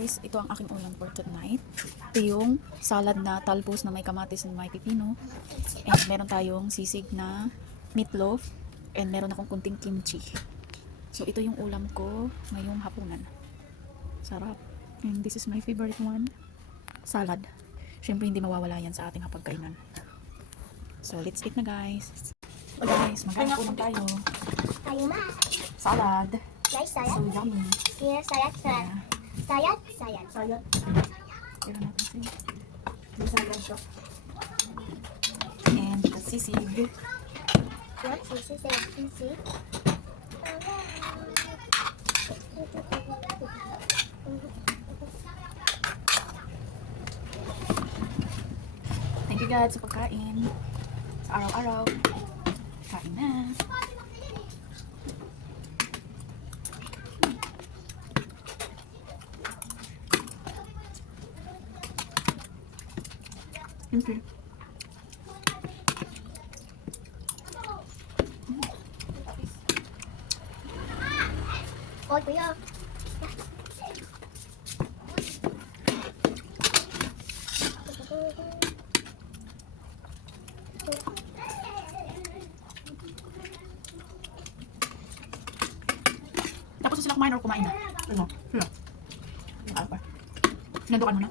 guys, ito ang aking ulam for tonight. Ito yung salad na talbos na may kamatis and may pipino. And meron tayong sisig na meatloaf. And meron akong kunting kimchi. So ito yung ulam ko ngayong hapunan. Sarap. And this is my favorite one. Salad. Siyempre hindi mawawala yan sa ating hapagkainan. So let's eat na guys. So guys, maghahapunan tayo. Tayo ma. Salad. Guys, So sayat. yummy. Yes, sayat, sayat. Yeah. Sayat, sayat. Sayat. Tignan natin siya. And the sisig. Yan, sisi, sayat, sisi. Thank you God sa pagkain. Sa araw-araw. Kain na. Okay. Oy, kuya. Tapos na sila kumain or kumain na? Ano? Sila. Ano pa? Sinandukan mo na?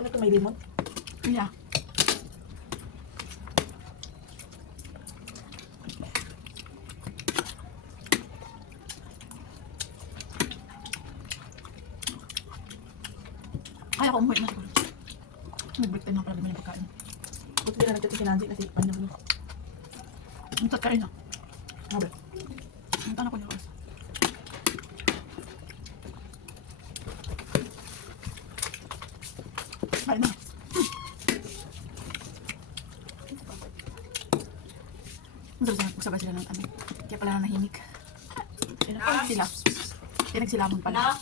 Ano ito, may limon? Yeah. Kaya ko umuwi na siguro. Nag-break time na pala naman yung pagkain. Buti din na nagchat si Nancy kasi paano mo. Ang tatkain na. Ano ba? Ang tanong ko niya guys. Kain na. Magsabay sila ng ano. Kaya pala nahimik. Sila. Pinagsilamon pala.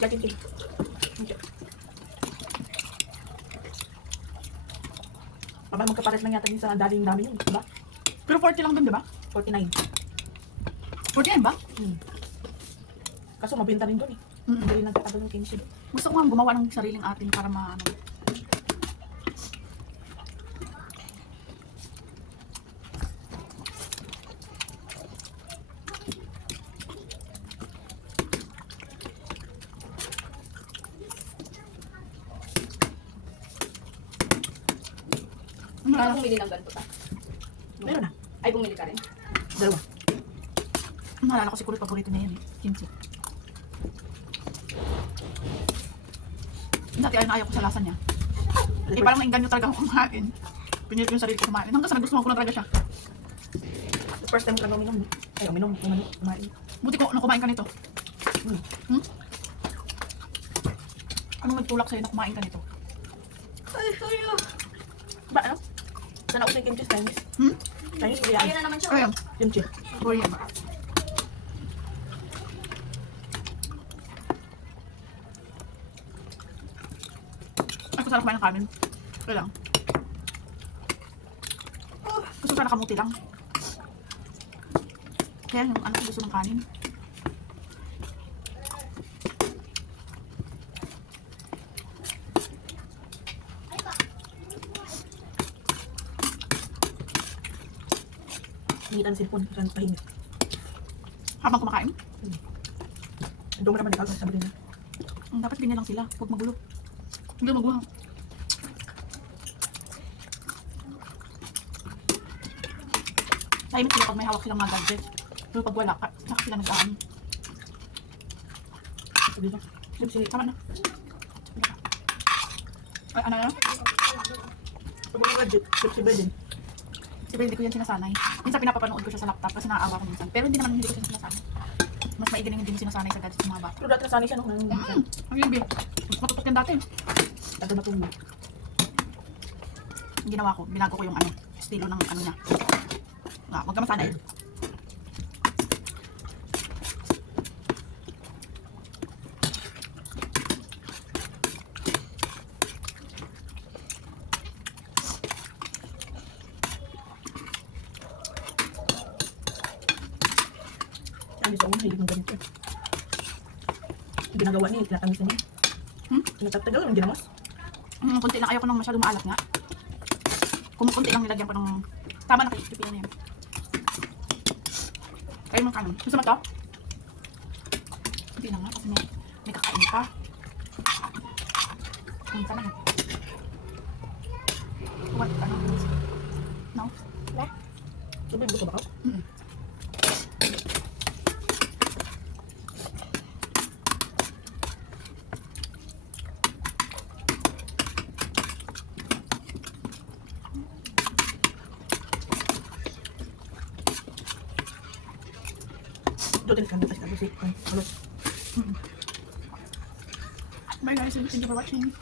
Lakin kin. Papa, magkapares lang yata din sa daling dami yun, diba? Pero 40 lang dun, di ba? 49. 49 ba? Kaso mabenta rin dun eh. Hindi rin nagtatagal ng 15. Gusto ko nga gumawa ng sariling atin para maano. Wala bumili ng ganito ta. Meron na. Ay, bumili ka rin. Dalawa. Naalala ko siguro paborito niya yan eh. Kimchi. Dati ayaw ko sa lasa niya. Eh parang nainganyo talaga ako kumain. Pinilit ko yung sarili ko kumain. Hanggang sa nagustuhan ko na talaga siya. First time ko lang uminom. Ay, uminom. Kumain. Buti ko na kumain ka nito. Hmm? Anong nagtulak sa'yo na kumain ka nito? Ay, sayo. Ba, ano? Sana ako sa kimchi Chinese. Chinese Korean. Ayan na naman siya. Ayun. Kimchi. Korean. Ay, kung sarap kumain ng kanin. Kaya lang. Gusto sana kamuti lang. Kaya yung ano gusto ng kanin. Hingitan cellphone. Saan pahingit. Habang kumakain. Doon mo naman ikaw. Sabi rin na. Dapat ganyan lang sila. Huwag magulo. Hindi magulo. Tahimik sila pag may hawak silang mga gadget. Pero pag wala, saka sila nag-aan. Sabi rin. Sige, tama na. Ay, ano na? Pag mga gadget, si Beden. Siyempre hindi ko yan sinasanay. Minsan pinapapanood ko siya sa laptop kasi naaawa ko minsan. Pero hindi naman hindi ko siya sinasanay. Mas maigi na hindi mo sinasanay sa gadget ng mga bata. Pero dati nasanay siya nung nangyayari. Ang libi. Matutok yan dati. Dati matulog. Ang ginawa ko, binago ko yung ano, estilo ng ano niya. Huwag ka masanay. Ani sa una, hilig ng ganito eh. Yung ginagawa niya, tinatamis niya. Tinatatagal ng ginamos. Kunti lang, ayoko nang masyadong maalat nga. Kung kunti lang nilagyan ko ng tama na pipino na yan. Kayo mo kanon. Gusto mo to? Hindi na nga kasi may kakain pa. Tama na. What? Ano? No? Na? Sabi, gusto ba ka? Doon ka na kasi. Halos. Bye guys, and thank you for watching.